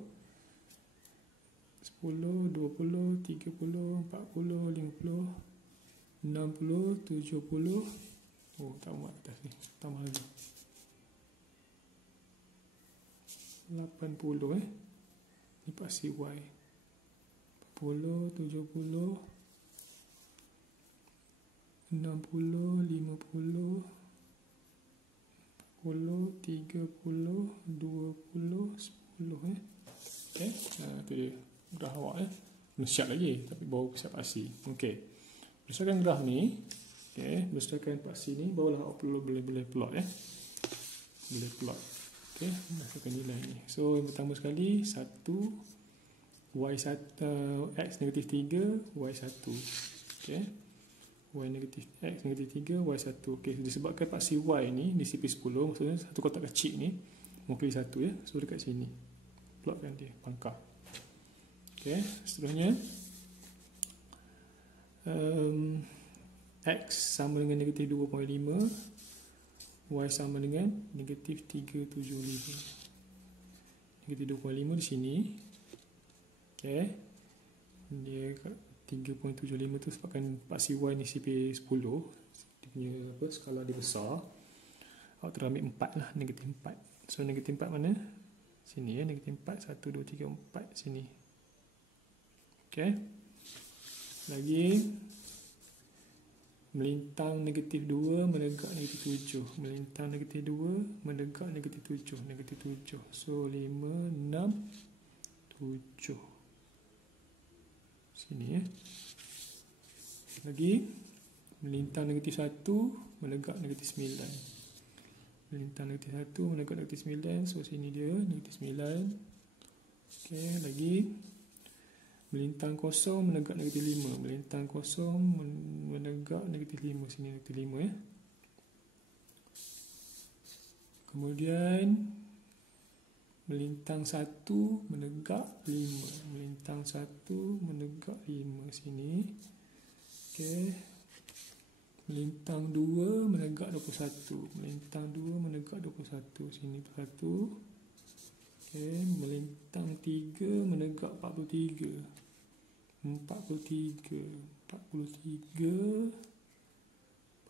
10, 20, 30, 40, 50, 60, 70. Oh, tak muat atas ni, tambah lagi 80 ni paksi Y. 40, 70, 60, 50, 40, 30, 20, 10. Okay, tu dia. graf awak belum siap lagi, tapi baru siap paksi. Okey, berdasarkan graf ni, berdasarkan paksi ni, barulah awak boleh plot boleh plot. Okey, berdasarkan nilai ni. So yang pertama sekali 1 y1 x negatif 3 y1. Okey, y negatif x negatif 3 y1. Okey, disebabkan paksi y ni di CP10, maksudnya satu kotak kecil ni mewakili 1 ya. So dekat sini plotkan dia pangkal. Okey, seterusnya x sama dengan negatif 2.5, y sama dengan negatif 375. Negatif 2.5 di sini. Okey, dia 3.75 tu sebabkan paksi y ni CP10, dia punya skala dia besar. Awak terus ambil 4 lah, negatif 4. So negatif 4 mana? Sini ya, negatif 4, 1, 2, 3, 4 sini. Okey, lagi melintang negatif 2 menegak negatif 7. Melintang negatif 2 menegak negatif 7. Negatif 7. So 5, 6, 7. Sini ya. Lagi melintang negatif 1 menegak negatif 9. Melintang negatif 1 menegak negatif 9. So sini dia negatif 9. Okey, lagi melintang kosong menegak negatif 5. Melintang kosong menegak negatif 5. Sini negatif 5 ya. Kemudian melintang 1 menegak 5. Melintang 1 menegak 5 sini. Okey. Melintang 2 menegak 21. Melintang 2 menegak 21. Sini 21. Okey, melintang 3 menegak 43. 43, 40,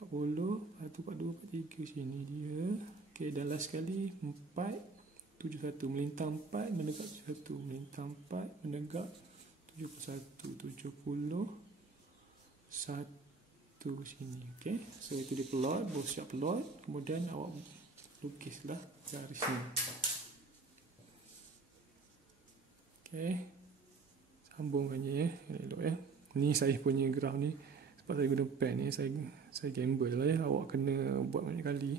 42, 43 sini dia. Okey, dan last sekali 4, 71. Melintang 4 menegak 71. Melintang 4 menegak 71. 71 sini. Okey, so itu dia plot, baru siap plot. Kemudian awak lukislah garis ni. Okey, sambungkannya ya, elok ya. Ni saya punya graf ni, sebab saya guna pen ni, saya gamble lah ya. Awak kena buat banyak kali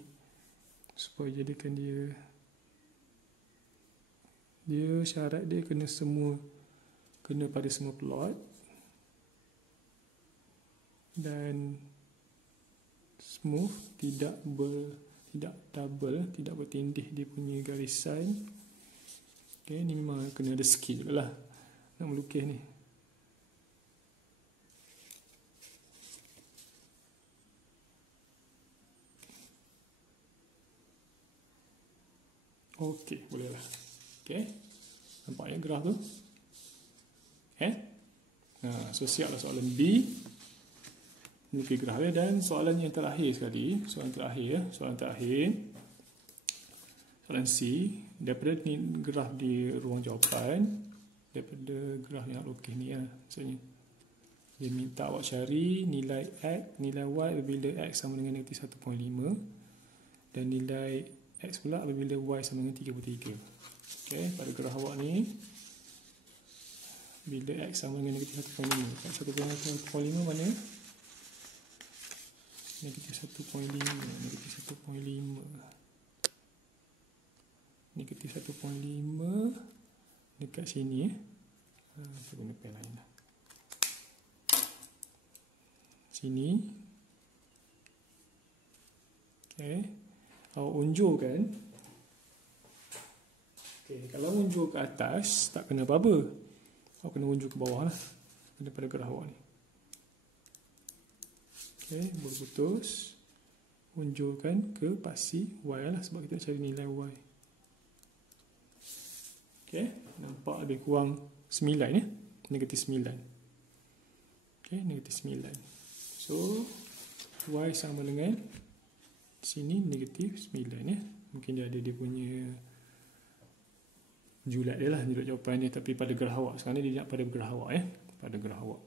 supaya jadikan dia syarat dia kena pada semua plot dan smooth, tidak double, tidak bertindih dia punya garisan. Okey, ni memang kena ada skill lah nak melukis ni. Okey, boleh lah. Okey, nampak ya graf tu? So siaplah soalan B, melukis graf ya. Dan soalan yang terakhir sekali, soalan C, daripada ni graf di ruang jawapan, daripada graf yang lukis ni ya, maksudnya dia minta awak cari nilai X, nilai Y apabila X sama dengan negatif 1.5 dan nilai X pula apabila Y sama dengan 33. Okey, pada graf awak ni, bila X sama dengan negatif 1.5, X 1.5 mana? Negatif 1.5, negatif 1.5, negatif 1.5 dekat sini saya guna pen lain lah. Sini. Okey, awak unjurkan. Okey, kalau unjur ke atas tak kena apa-apa, awak kena unjur ke bawah lah, kena pada graf awak ni. Okey, berputus, unjurkan ke paksi Y lah, sebab kita nak cari nilai Y. Okey, nampak lebih kurang 9 ya, negatif 9. Okey, negatif 9. So Y sama dengan sini negatif 9 ya. Mungkin dia ada dia punya julat dia lah, julat jawapan dia, tapi pada graf awak sekarang ni dia nak pada graf awak ya, pada graf awak.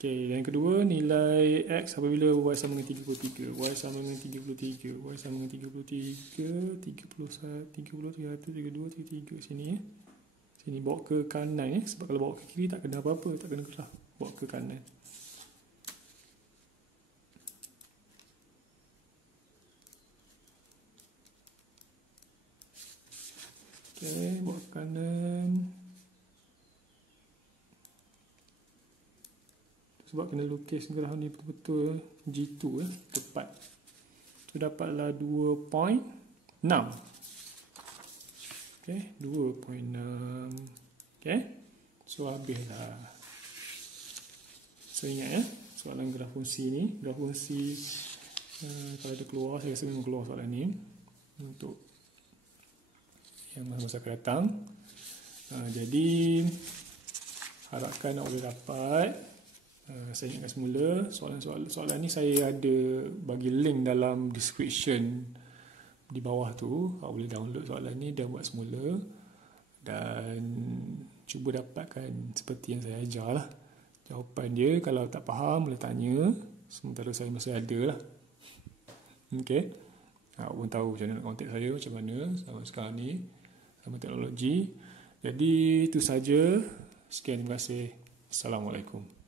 Okey, yang kedua, nilai X apabila Y sama dengan 33. Y sama dengan 33. Y sama dengan 33, 31, 32, 33 sini ya. Sini bawa ke kanan sebab kalau bawa ke kiri tak kena apa-apa, tak kena kerah. Bawa ke kanan. Okey, bawa ke kanan. Sebab kena lukis graf ni betul-betul G2 tepat. So dapatlah 2.6. Okey, 2.6. Okey. So habislah. So ingat soalan graf fungsi ni, graf fungsi kalau dia keluar, saya rasa memang keluar soalan ni untuk yang masa akan datang. Jadi harapkan nak boleh dapat. Saya ingatkan semula soalan ni saya ada bagi link dalam description di bawah tu. Awak boleh download soalan ni dan buat semula dan cuba dapatkan seperti yang saya ajar lah jawapan dia. Kalau tak faham boleh tanya, sementara saya masih ada lah. Okay, awak pun tahu macam mana nak contact saya, macam mana sama sekarang ni sama teknologi. Jadi itu saja. Sekian, terima kasih. Assalamualaikum.